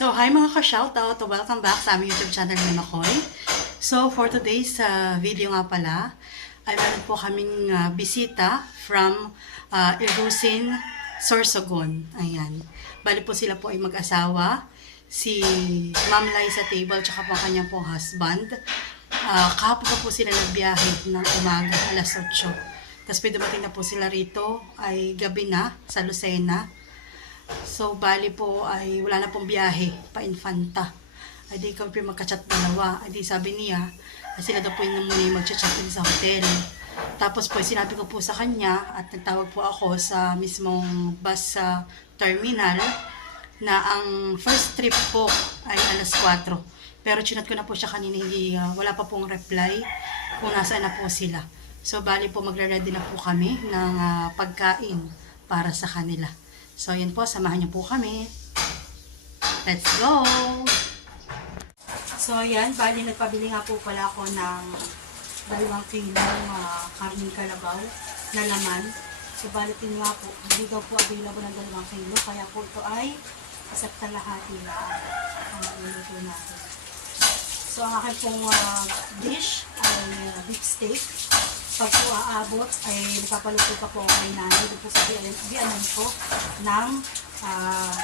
So, hi mga ka-shoutout! Welcome back sa aming YouTube channel ni Makoy. So, for today's uh, video nga pala, ay meron po kaming uh, bisita from uh, Irusin, Sorsogon. Ayan. Bali po sila po ay mag-asawa. Si Ma'am Lai sa table, tsaka po ang kanyang pong husband. Uh, kahapon po sila nagbiyahe ng umaga, alas 8. Tapos may dumating na po sila rito, ay gabi na, sa Lucena. So, bali po ay wala na pong biyahe pa Infanta. Ay di kami po magka-chat dalawa. Ay di sabi niya, ay sila daw po yung muna yung mag-chat din sa hotel. Tapos po, sinabi ko po sa kanya at nagtawag po ako sa mismong bus sa terminal na ang first trip po ay alas 4. Pero chinat ko na po siya kanina, hindi, ah, wala pa pong reply kung nasaan na po sila. So, bali po magre-ready na po kami ng ah, pagkain para sa kanila. So, yun po, samahan niyo po kami. Let's go! So, ayan, bali nagpabili nga po pala ako ng dalawang kilo uh, karning kalabaw na laman. So, bali nga po, hindi daw po available ng dalawang kilo, kaya po ito ay isa't kalahati na ang iluluto natin. So, ang aking pong ah, dish ay uh, beef steak. Pag po aabot, ay nagpapaluto pa po kay nanay. Doon po sa dianan ko ng uh,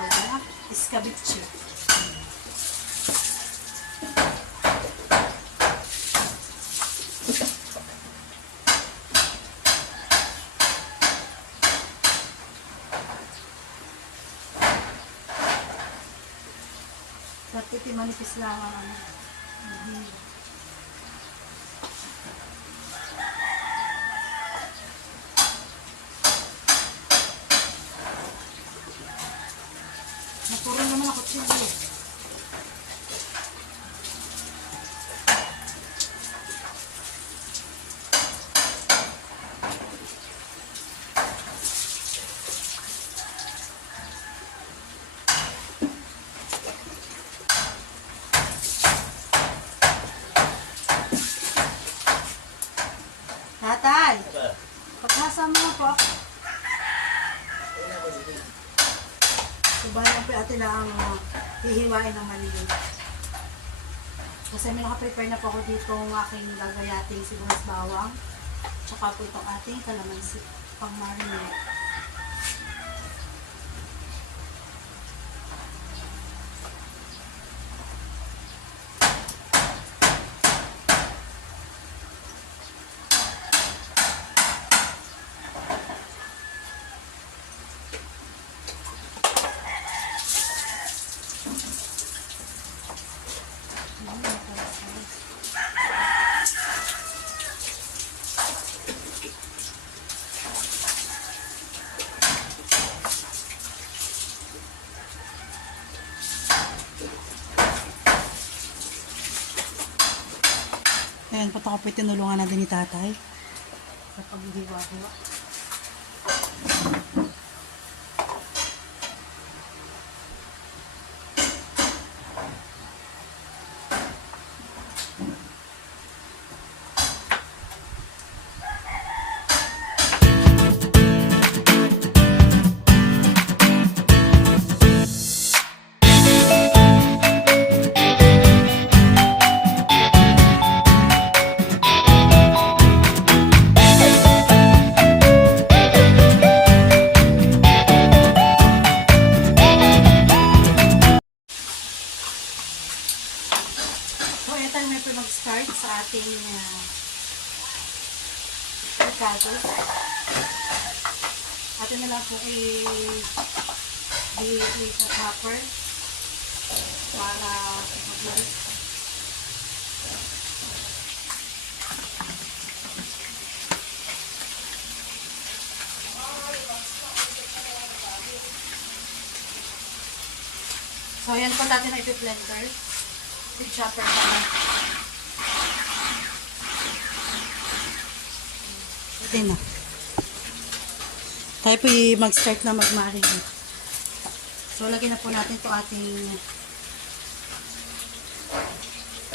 na, escabeche. Pati manipis lang ang ano. Mhm. Napuro naman ako chili. Tatay, paghasa mo po. Subayan po ate na ang uh, hihiwain ng maliit. Kasi may nakaprepare na po ako dito ng aking gagayating sibuyas bawang. Tsaka po itong ating kalamansi pang marinate. Ayan, po tinulungan natin ni tatay. Sa paghihiwa-hiwa. So, yan po natin na ipip-blender. Big chopper pa lang. Ito na. Tayo po mag-start na mag-marinate. So, lagyan na po natin ito ating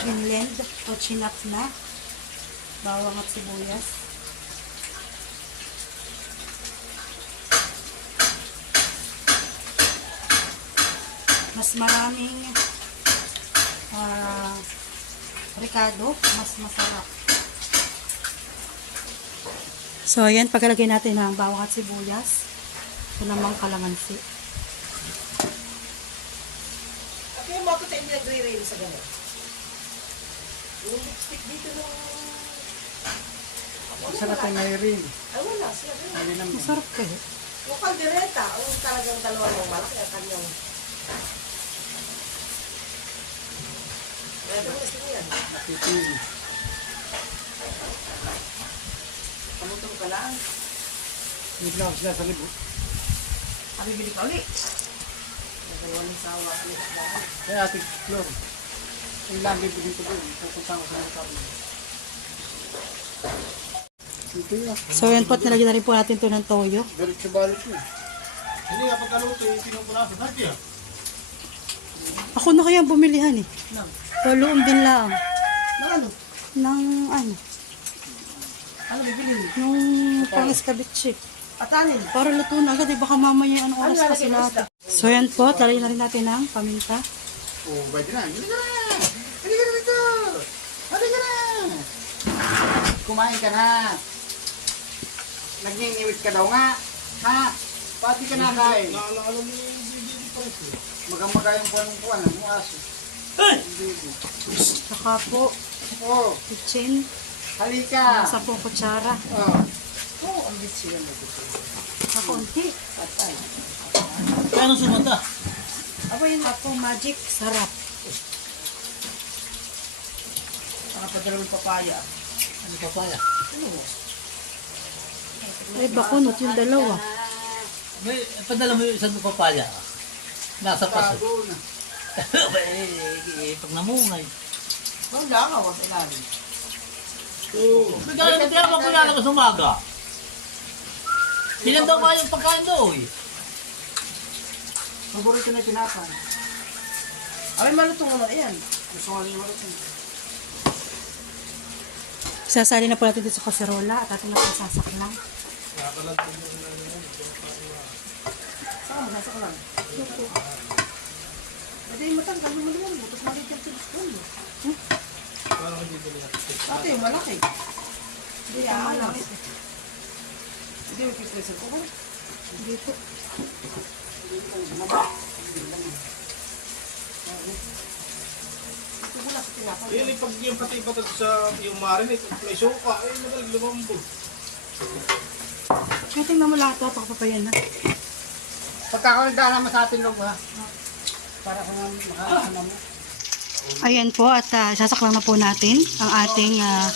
binlend o chinap na bawang at sibuyas. Mas maraming ah ricado, mas masarap. So, ayan, pagkalagay natin ng bawang at sibuyas. Ito namang kalamansi. At yung mga tayo nagre-rail sa gano'n. Yung lipstick dito nung... Sarap ay may ring. Ay, wala. Siya rin. Masarap kayo. Yung kaldereta, ang talagang dalawa ng malaki at kanyang... Pamutong ka lang. Hindi lang sila sa libo. Kabibili ka ulit. Nagawa ng sawa. Sa bahay. Kaya ating floor. Lang bibili ko doon. Pupunta ko sa mga kami. Yun. So, ayan po, at nilagyan na rin po natin ito ng toyo. Diretso balik yun. Hindi nga pagkaluto, yung pinupunasan. Dati ah. Ako na kaya ang bumilihan eh. Nang? Toloong din lang. Na ano? Ng ano, Ano bibili? nung pang escabeche. Atanin. Para luto na agad, eh, baka mamaya anong Ano oras sila. mo isda? So, ayan po, talagyan na rin natin ng paminta. Oo, oh, pwede na. Hindi ka na! Hindi ka na dito! Hindi ka na! Kumain ka na! Nagningiwit ka daw nga! Ha? Pati ka na kain. Naalala mo yung bibili pa rin. Magamaga yung buwan ng buwan. Ang aso. Hindi. Saka po, Oh, kitchen, halika! sa po kutsara. Oh. Oh, ang bitsi yan. Kakunti. Patay. Kaya nang sumanda. Aba yun na po, magic, sarap. Nakapadala ng papaya. Ano pa pala? Eh, bakunot yung dalawa. May, padala mo yung isang papaya. Nasa paso. Na. eh, pag namungay. Wala ka, wag ilalim. Oo. Kaya kaya mo kilala ko sa umaga. Ilan daw ba yung pagkain eh? Paborito na tinapay. Ay, malutong naman yan. Gusto ko rin malutong. Sasali na po natin dito sa kaserola at atin na po sasaklang. Saan mo, nasa ka lang. Pwede yung matanggal mo naman mo, tapos maliit yung tinispoon mo. Hmm? Ate, yung malaki. Hindi, ah, malaki. Hindi, may pipresan ko ba? Dito. Ito muna sa tinapay. Yung pag yung pati patat sa yung marinate, may suka, ay magaling lumambot. Kaya tingnan mo lahat ito, pakapapayan na. Pagkakalda naman sa atin lang ha. Para kung makakasama mo. Ayan po, at ah, sasaklang na po natin ang ating ah,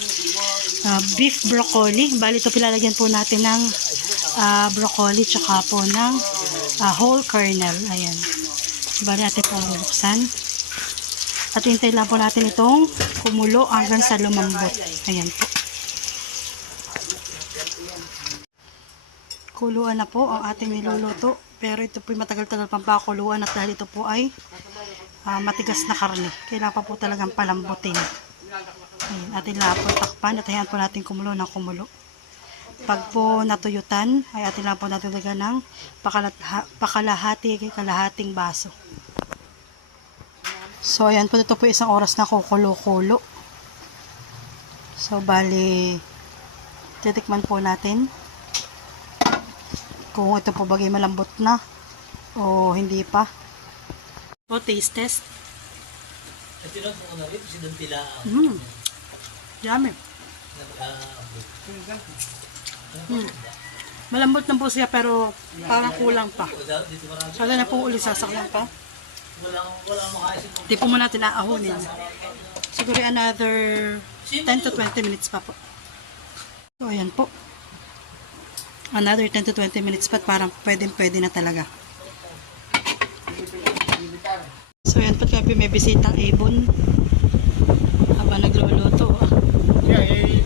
ah, beef broccoli. Bali ito pilalagyan po natin ng ah, broccoli tsaka po ng ah, whole kernel. Ayan. Bali natin po bubuksan. At hintay lang po natin itong kumulo hanggang sa lumambot. Ayan po. Kuluan na po ang ating niluluto. Pero ito po matagal-tagal pang pakuluan at dahil ito po ay ah, matigas na karne. Kailangan pa po talagang palambutin. Ayan, atin lang po takpan at ayan po natin kumulo ng kumulo. Pag po natuyutan, ay atin lang po natin lagyan ng pakalatha, pakalahati kalahating baso. So, ayan po, ito po isang oras na kukulo-kulo. So, bali, titikman po natin kung ito po bagay malambot na o hindi pa. O, taste test. At yun ang kung rin, lang. Mm. Yummy. Mm. Malambot na po siya pero parang kulang pa. Sana na po uli sasakyan pa. Walang, walang makaisip. Di po muna natin aahunin. Siguro another 10 to 20 minutes pa po. So, ayan po. Another 10 to 20 minutes pa parang pwede pwede na talaga. So, ayan po kaya may bisitang ibon. Habang nagluluto. Ah. Siya, eh,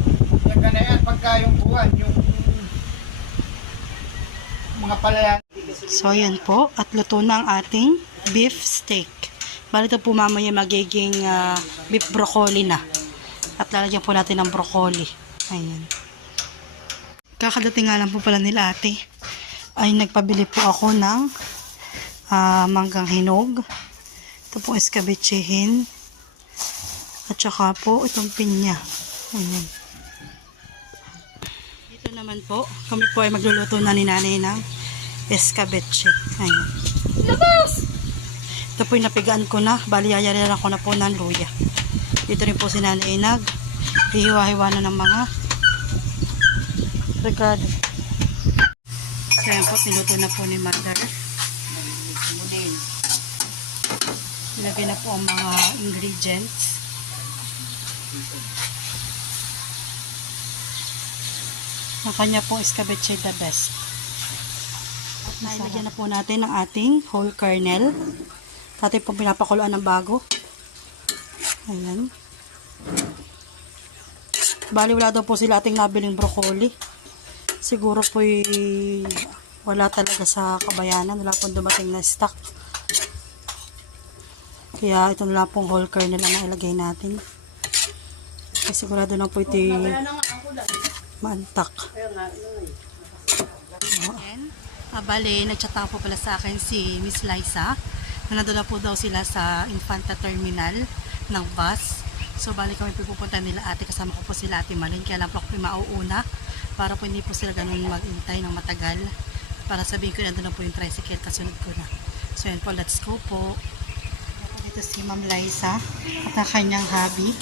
gana yan, pagka yung buwan, yung mga palayan. So, ayan po. At luto na ang ating beef steak. Bali ito po mamaya magiging ah, beef broccoli na. At lalagyan po natin ng broccoli. Ayan. Kakadating nga lang po pala nila ate. Ay nagpabili po ako ng ah, manggang hinog. Ito po escabechehin. At saka po itong pinya. Ayan. Dito naman po, kami po ay magluluto na ni nanay ng escabeche. Ayan. Ito po yung napigaan ko na. Bali, yayaran ko na po ng luya. Dito rin po si nanay nag hihiwa-hiwa na ng mga regalo. So, ayan po, niluto na po ni mother. Muli. Ilagay na po ang mga ingredients. Ang kanya pong escabeche the best. At nailagyan na po natin ang ating whole kernel. Dati po pinapakuluan ng bago. Ayan. Bali wala daw po sila ating nabiling broccoli. Siguro po wala talaga sa kabayanan. Wala pong dumating na stock. Kaya ito na lang pong whole kernel ang nailagay natin. Kasi sigurado na po ito maantak. Ayan. Ah, bale, nagchat na po pala sa akin si Miss Liza na nandun na po daw sila sa Infanta Terminal ng bus. So, bali kami pupunta nila ate. Kasama ko po sila ate Malin. Kaya lang po ako mauuna para po hindi po sila ganun maghintay ng matagal. Para sabihin ko nandun na po yung tricycle kasunod ko na. So, yan po. Let's go po. Dito si Ma'am Liza at ang kanyang hubby.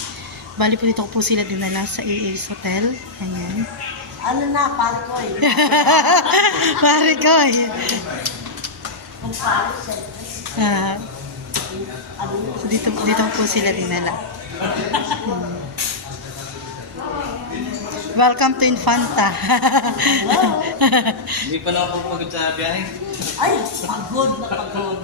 Bali po dito po sila dinala sa AA's Hotel. Ayan. Ano na, pare ko. Pare ko eh. Kung pare siya. Ah, dito, dito po sila dinala. Welcome to Infanta. Hindi pa lang ako pagod sa biyahe. Ay, pagod na pagod.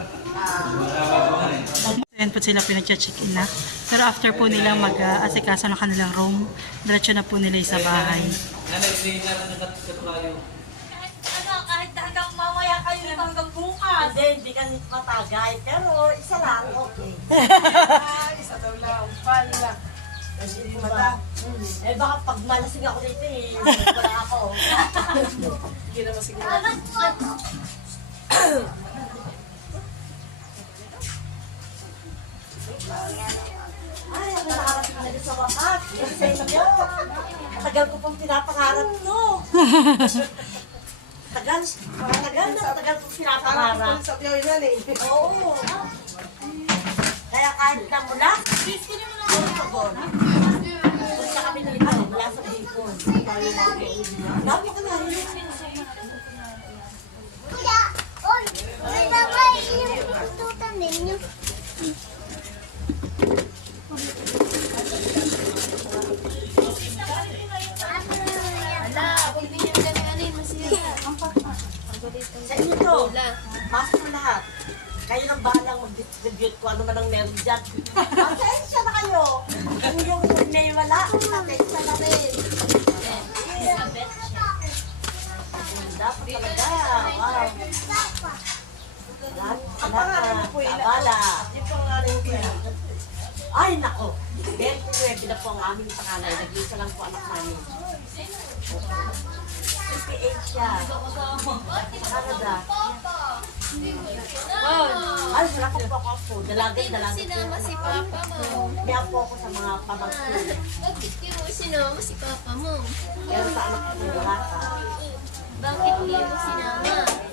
Ayan po sila pinag-check-in na. Pero after po nila mag-asikaso ng kanilang room, diretso na po nila sa bahay. Nanay, hindi na lang nakatulayo. Ano, kahit hanggang mamaya kayo lang hanggang bukas. Hindi, ka matagay. Pero isa lang, okay. isa daw lang. Paano lang? Kasi mata. Eh baka pag malasing ako dito eh, wala ako. Hindi naman siguro. Ay, ako nakarating na rin sa wakas. Yes, sa inyo. Tagal ko pong pinapangarap to. Tagal, tagal na, tagal ko pinapangarap. Oo. Kaya kahit na mula, pagod. Punta kami dito, mula sa Bicol. Dami ka na rin. Kuya, oy, may baba yung tututan ninyo. Sa inyo to, pasok mo lahat. Kayo nang bahalang mag-distribute kung ano man ang meron dyan. Pasensya na kayo. Kung yung may wala, pasensya na rin. Dapat talaga. Wow. Lahat salamat. Abala. Ay, nako. Then, pwede na po ang aming panganay. Nag-isa lang po anak namin. 58 siya. Canada. Ay, wala ko po ako po. Dalagay, dalagay. Sinama si papa mo. Kaya po sa mga pamangkin. Bakit mo si papa mo? Pero sa anak ko, wala. Bakit mo sinama?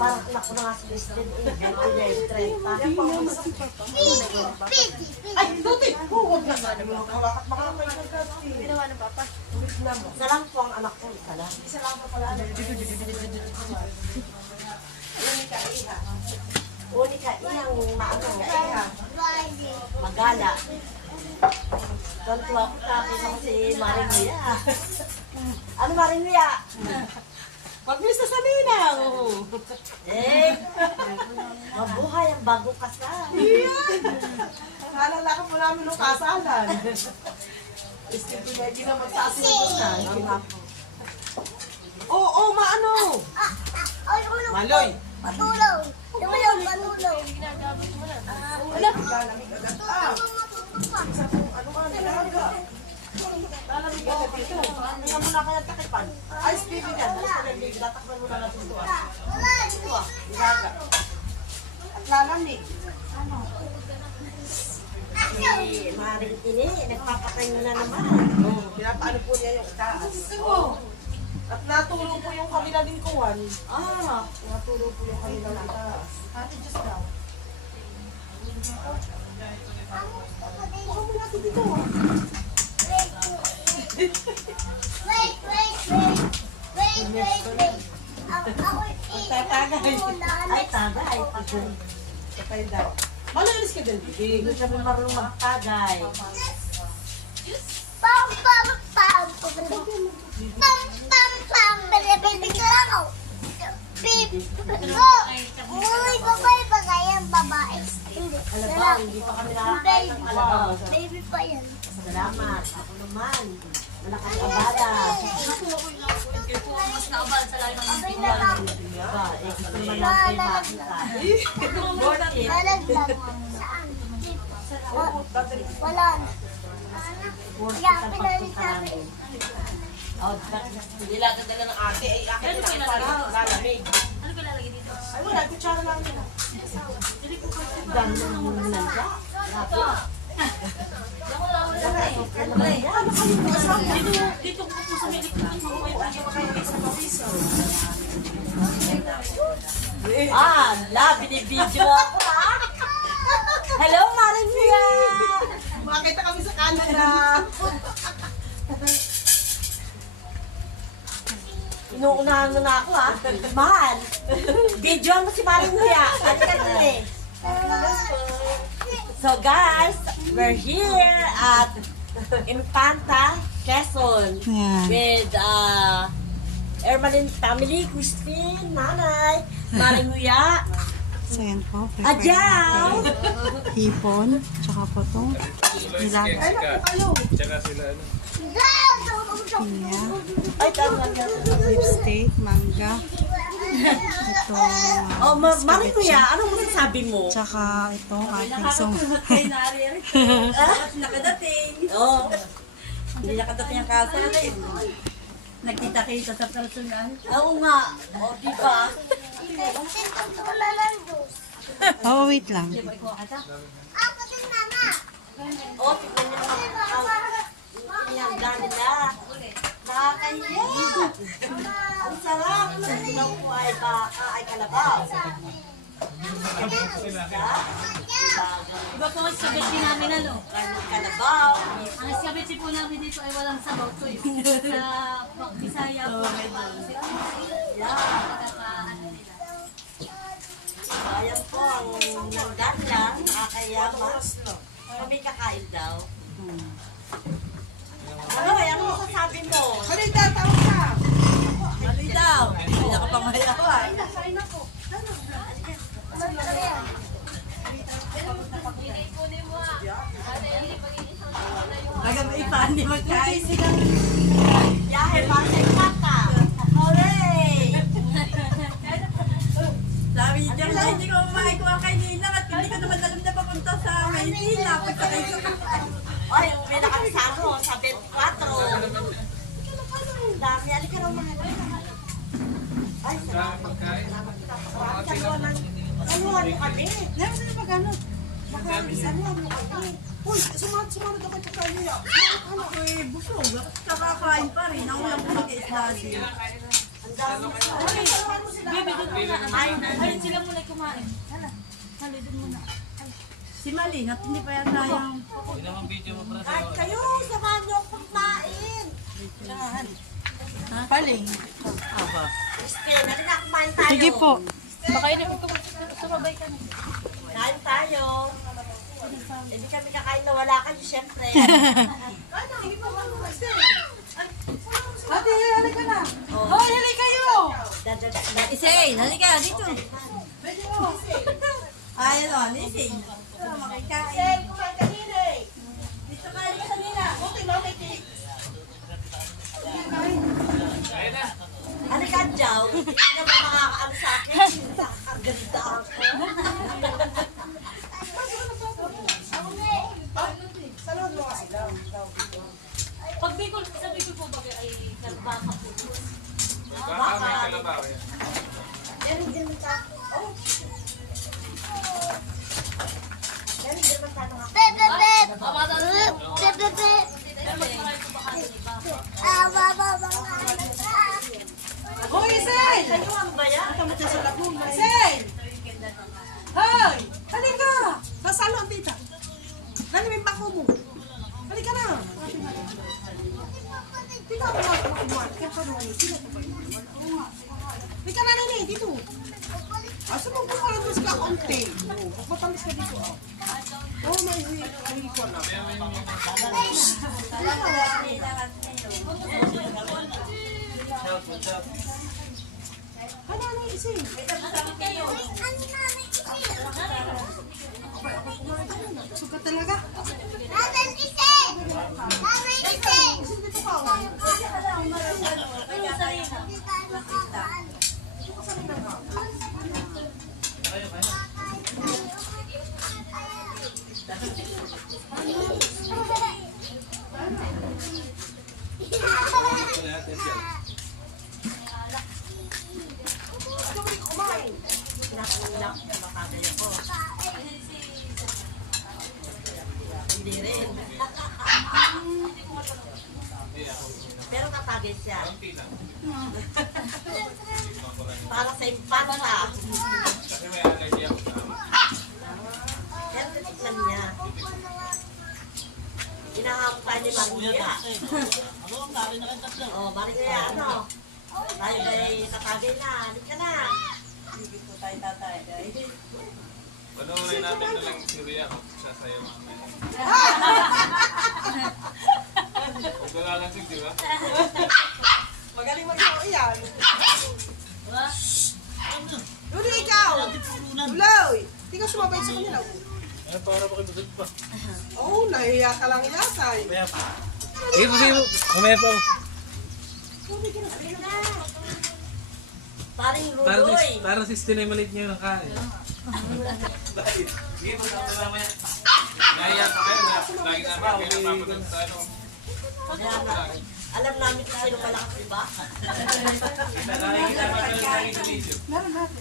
Parang na nga si Kristen. Eh, 29, 30. Ay, duti! Huwag na sana mo. Hawakat makakapay Ginawa ng papa. Isa lang po ang anak ko. Isa lang. Po pala. Unika, iyang maano, magala. Tanto ako tapos ako si Maring Mia. ano Maring Mia? Pag-miss sa Nina. Eh, mabuhay ang bago kasal. Naalala ko po namin nung kasalan. Iskin ko na gina magsasinabot na. Oo, oh, oh, maano? Maloy. patulong. Tumulong, patulong. Ah, isa pong ano ka, nilaga. Lalamig ako dito. Hindi mo na kaya takipan. Ay, baby ka lang, baby. Tatakpan mo na natin ito. ah. Ito ah, nilaga. lalamig. Si Maring Tini, nagpapatay mo na naman. Oo, pinapaano po niya yung itaas. Oo. At natulong po yung kanila lingkuhan. Ah, Natulong po yung kanila itaas. Ate, just daw. Baka mo natin dito ah. Wait, wait, wait. Wait, wait, wait. Ako, ako, tatagay. Ay, tagay. Patay daw. Malalis ka din, Bibi. Hindi kami marunong magtagay. Pam, pam, pam. Pam, pam, pam. Bibig ka lang ako. Bib. Oh, Uy, babae pa kaya babae. Hindi. Alabaw, hindi pa kami nakakain ng alabaw. Baby pa yan. Salamat. Ako naman. Malakas ang bala. Abay na lang. Diba? Eh, gusto naman natin makita. Worth it. Nalaglag. Saan? Wala. Worth it Kaya ang pagpunta namin. Oh, lang dala ng ate, ay akin na parang lalamig. Ano ba lalagay dito? Ay, wala, kutsara lang nila. dami ng nandiyan. Dito, dito ko po sa may likod. Ah, la, binibidyo ako ha. Hello, Maring Mia. Makakita kami sa Canada. Inuunahan mo na ako ha. Mahal. Video mo si Maring Mia. Halika na eh. So guys, we're here at Infanta, Quezon. Yan. With uh, Ermalin family, Christine, Nanay, Maring Mia, So yan po. prepare natin. Hipon. Tsaka po itong nilaga. Tsaka sila ano. Ay, tama na. Lipstick. Mangga. Ito. uh, Oh, ma Maring Mia, anong masasabi mo? Tsaka itong ating song. Nakadating. Oh, Hindi nakadating ang kasa. Nagkita-kita sa personal. oo nga. Oh, di ba? Dos. Oh, wait lang. Ako din, mama. Oh, tignan niyo ang nila. Nakakahiya. Ang sarap. Ito po ay baka, ay kalabaw. Iba po ang sabiti namin ano. Karning kalabaw. Ang sabiti po namin dito ay walang sabaw to yun. Sa Bisaya po. Ayan po ang nagdan lang. Nakakayaman. Kami kakain daw. Ano, eh, ano masasabi mo? Halika, tawag ka. Ano daw? Hindi na kapamayawan. Baga may ipan, di magkain silang Yahe, pasay kata. Hooray! Sabi niya, hindi ko makikuha kay Nina at hindi ko naman alam na papunta sa Maynila. Pagkakay ko. Ay, umuwi na kami sa ano, sa 24. Dami, alika raw mga. Ay, salamat. Salamat kita. Saluhan Saluhan mo kami. Meron sila pag ano? Saluhan mo kami. Uy, sumunod, sumunod ako sa kanya. Ako eh, busog. Kakakain pa rin. Ang ulang ko mag-isla din. Ang dami. Baby, doon muna. Ay, sila muna kumain. Hala. Hala, doon muna. Si Malin, at hindi pa yung... Hindi naman video mo para Kahit kayo, samahan niyo akong kumain. Paling. Christine, halika kumain tayo. Sige po. Baka yun, sumabay kami. Kain tayo. Hindi kami kakain na wala kayo, syempre. Ate, halika na. Oh, halika kayo. dadad- Isay, halika dito. Ay, ano, Nising. Ito, makikain. Ka. Dito ka, halika sa nila. Okay, mami, cake. Ano ka, Jow? Hindi na ba makakaano sa akin? Ganda ako. Pag Bicol, sa Bicol po ba ay nagbaka po? Baka, may kalabaw yan. Yan din ka. Oh. Yan din man tanong ako. Bebe, bebe. Bebe, bebe. Bebe, bebe. Bebe, bebe. Sen! Sa'yo ang bayan? Ito mo sa Laguna. Sen! Hoy! Halika! Nasalo ang tita. Nalimin pa ko mo. Halika na. Tita mo nga kumakuha. Kaya ka naman. Halika na nini, dito. Asa mo kumakuha lang mo sa kakunti? Magpatalis ka dito. Oh. Natin na lang si Ria kung sasayaw mamaya. Huwag ka lalasig, di ba? Magaling mag-isaw yan. Luli, ikaw! Luloy! Hindi ka sumabay sa kanila. Eh, para ba kayo ba? Oo, oh, nahiya ka lang yata. eh. Eh, kasi kumaya pa ako. Paring Parang, Rudoy. parang si Stinay maliit niyo ng kain. Bakit? Hindi mo na mamaya. Naiya pa kayo na lagi namin kayo napapagod sa ano. Alam namin- Alam namin kung sino malakas, di ba? Kita nakikita pa tayo lagi sa video. Yung ay,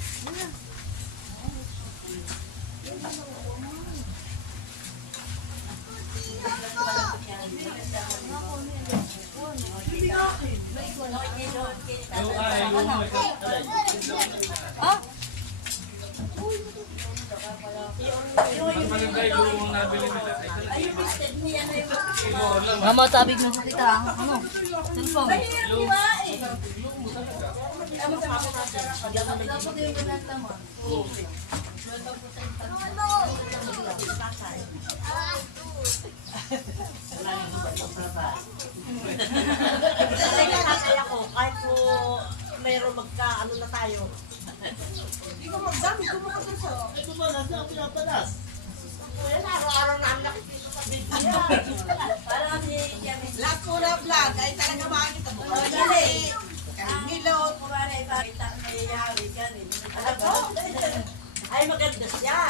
yung Mas maganda yung nabili nila. Siguro lang. Mama, tabig na sa kita. Kasi nakakaya ako, kahit po mayroon na tayo. Hindi ka magdami, kumuha ka sa... Kuya, araw-araw namin nakikita sa video. Parang. Lahat ko na vlog ay talaga makikita mo. Dali! Milot! Alam ko? Ay, maganda siya.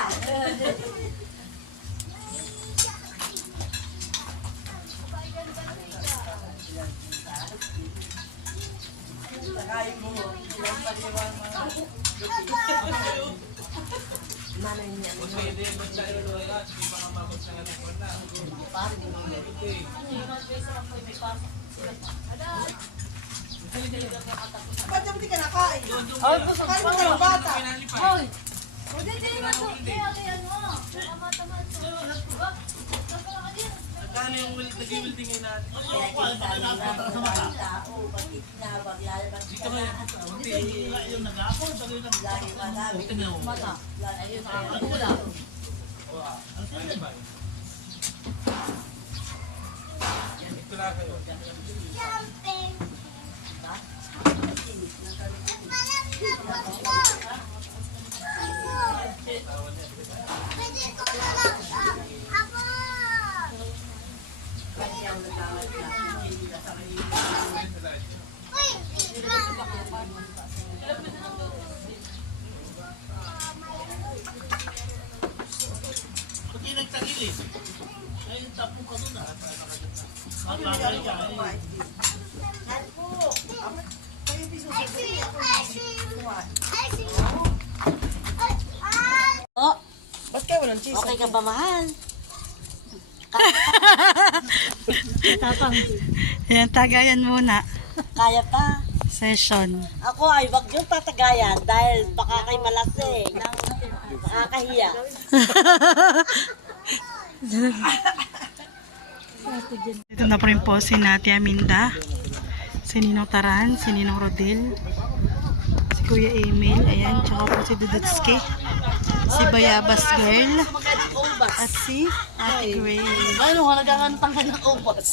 Manay niya. Kasi hindi mo tayo wala. Hindi pa kamabot sa ganun ko na. Ba't di ka nakain? Ay, Kain mo ng bata. Hoy! Hindi, hindi na to. Kaya, kaya ano? Tama-tama. Kano yung nag-wielding ngayon natin? Kaya kita nila ang tao, bakit na maglalabas Dito ngayon. Buti. Lagi madami. Buti na ako. Mata. Ayun, ayun. Wala. Ito na kayo. Jumping. Pwede ko na lang. ah, Ako. Uy, isla. Buti nagtagil eh. Ay, tapo ka doon ah. Yan po. Kayo di I susunod. see you. I see you. I see you. Ay, ah. Oh, Ba't kayo walang cheese? okay ka ba, mahal? Ayan, tagayan muna. Kaya pa. Session. Ako ay wag yung tatagayan dahil baka kay malase nang nakakahiya. Dito na pa rin po si Natia Aminda, si Ninong Taran, si Ninong Rodil, si Kuya Emil, ayan, tsaka po si Dudutski. Si Bayabas Girl. At si Ate Grace. Ano nga, nagkakantang ka ng ubas.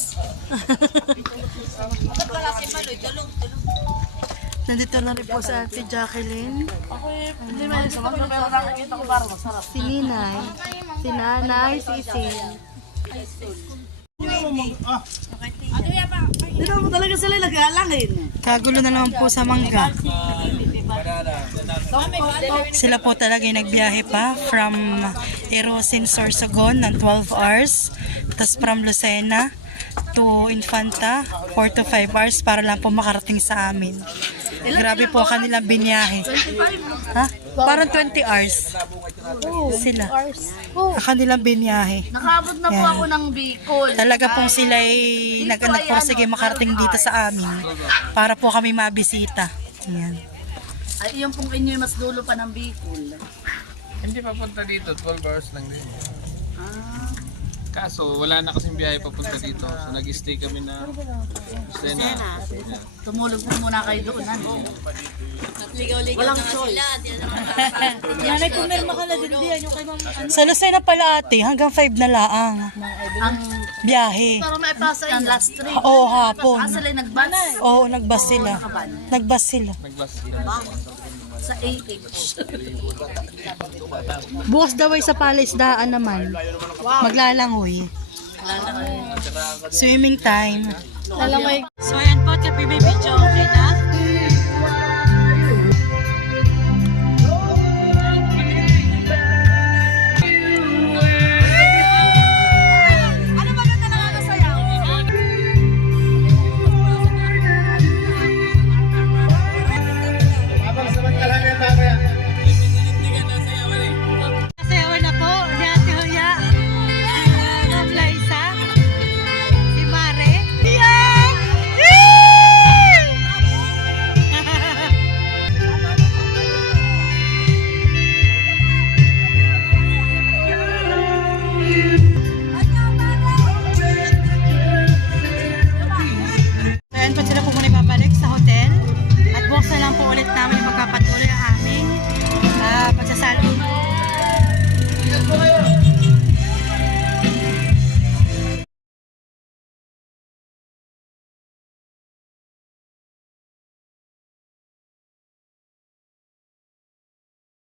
Nandito na rin po sa Ate Jacqueline. Ako eh, hindi man sa mga pero nakikita ko parang masarap. Si Ninay. Si Nanay, si Isin. Hindi naman talaga sila nag-aalangin. Kagulo na naman po sa mangga. Sila po talaga yung nagbiyahe pa from Erosin, Sorsogon ng 12 hours. Tapos from Lucena to Infanta, 4 to 5 hours para lang po makarating sa amin. Grabe po kanilang binyahe. Ha? Parang 20 hours. Sila. Ang kanilang binyahe. Nakabot na po Yan. ako ng Bicol. Talaga pong sila ay nag-anak po sige makarating dito sa amin para po kami mabisita. Yan. Ay, yung pong inyo mas dulo pa ng Bicol. Hindi papunta dito, 12 hours lang din. Kaso, wala na kasing biyahe papunta dito. So, nag-stay kami na Sena. Yeah. Tumulog po muna kayo doon. Ano? Walang choice. Nanay, pumirma ka na din diyan yung kay ma'am. Ano? Sa Lucena pala ate, hanggang 5 na laang. Ang Biyahe. pero may pasa yung last three. Oo, hapon. Ah, sila nagbas Oo, nagbas sila. Nagbas sila. Nagbas sa AH. Bukas daw ay sa palaisdaan naman. Maglalangoy. Swimming time. Lalangoy. So ayan po, at may video okay na.